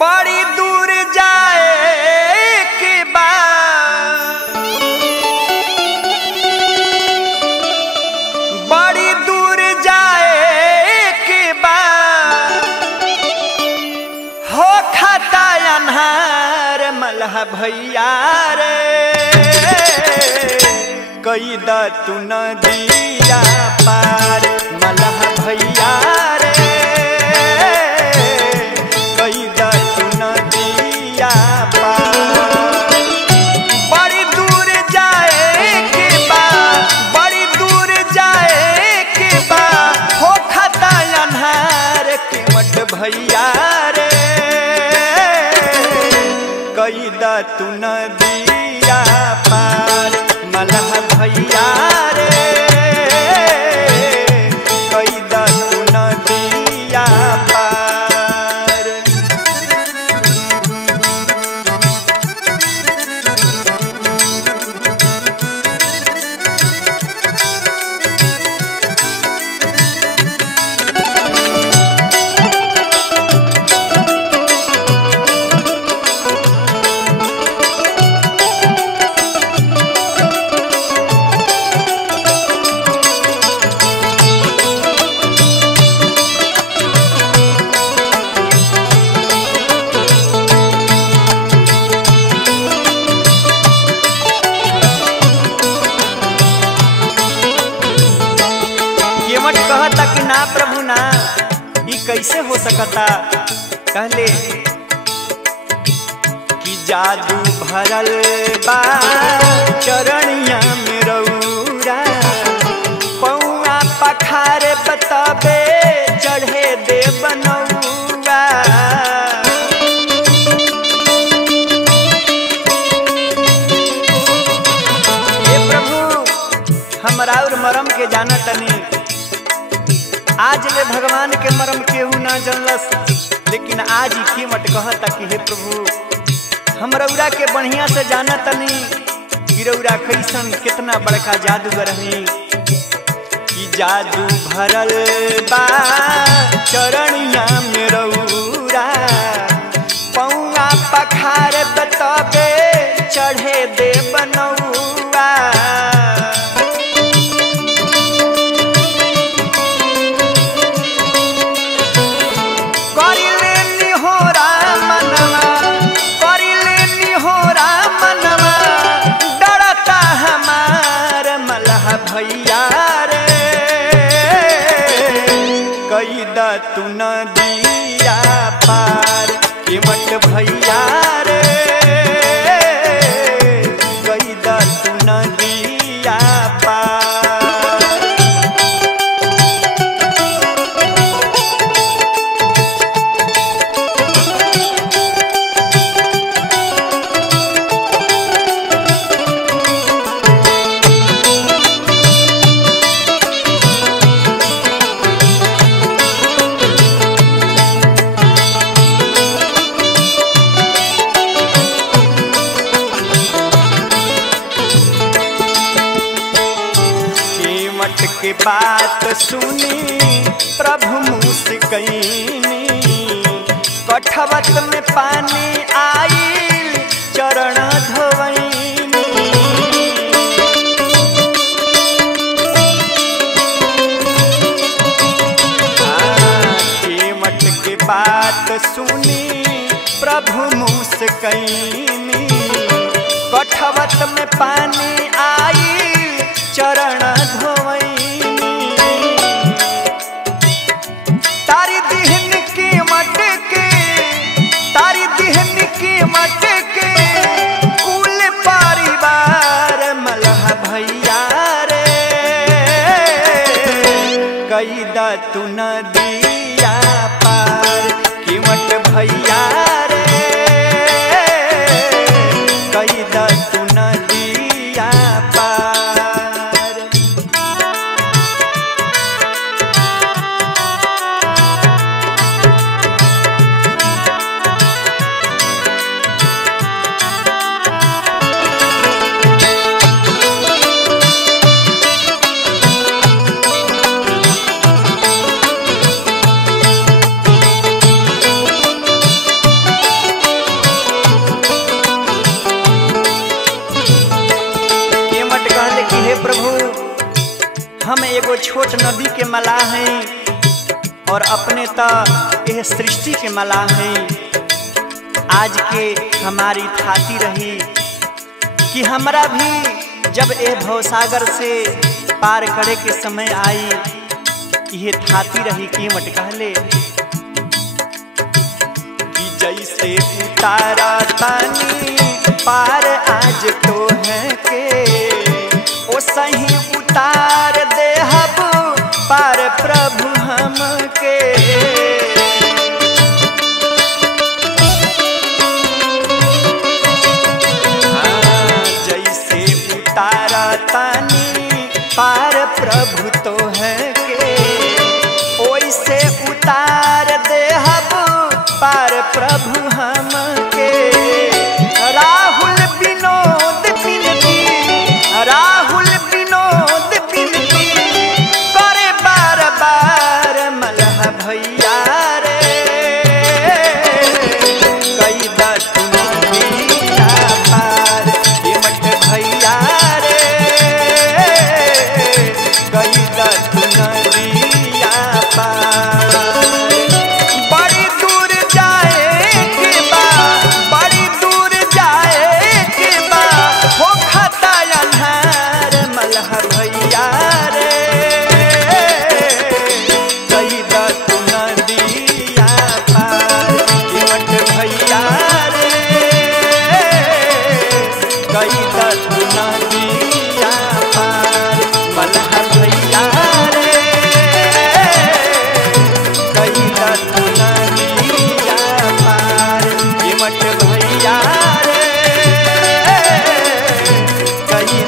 बड़ी दूर जाए के बाद, बड़ी दूर जाए के बाद हो खाता अन्हार मल्हा भैया रे कई द तू नदिया पार मल्हा भैया रे कई द तू नदिया पार। बड़ी दूर जाए के बाद, बड़ी दूर जाए के बाद हो खाता अन्हार के मट भैया रे कई द तू नदिया पार मल्हा भैया रे कई द तू नदिया पार। कहता कि ना प्रभु ना ये कैसे हो सकता। कहले कि जादू भरल बा चरणिया में रौरा पौआ पखारे बताबे चढ़े दे बनौआ। हे प्रभु हमरा और मरम के जाना तनी, आज ले भगवान के मरम केहू ना जानलस, लेकिन आज ही कीमत कहता कि हे प्रभु हम रौरा के बढ़िया से जाना तनी कि रौरा कैसन कितना बड़का जादूगर हई। कि जादू भरल बा चरणिया में रौरा पौआ पखार बताबे चढ़े दे बनौआ। भैया रे कई द तू नदिया पार कीमत भैया रे कई द तू नदिया पार। के बात सुनी प्रभु मुस्कैनी कठवत में पानी आइल चरण धोवैनी। कीमत के बात सुनी प्रभु मुस्कैनी कठवत में पानी आइल चरण धोवैनी। तारी दिहन की मटके, तारी दिहन की मटके कुल परिवार मल्हा भैया रे कई द तू नदिया पार कीमत भैया रे कई द तू नदिया पार। हैं और अपने तो यह सृष्टि के मला हैं। आज के हमारी थाती रही कि हमरा भी जब ए भवसागर से पार करे के समय आई, ये थाती रही कीमत कहले कि जैसे उतारा तानी पार आज तो है के ओ सही उतार दे हब पार प्रभु हमके। पार प्रभु तो है के ओइसे उतार दे हब पार प्रभु हमके। राहुल विनोद बिनती, राहुल विनोद बिनती करे बार बार मलह भैया रे कई दिया पार कीमत भैया भैया रे कई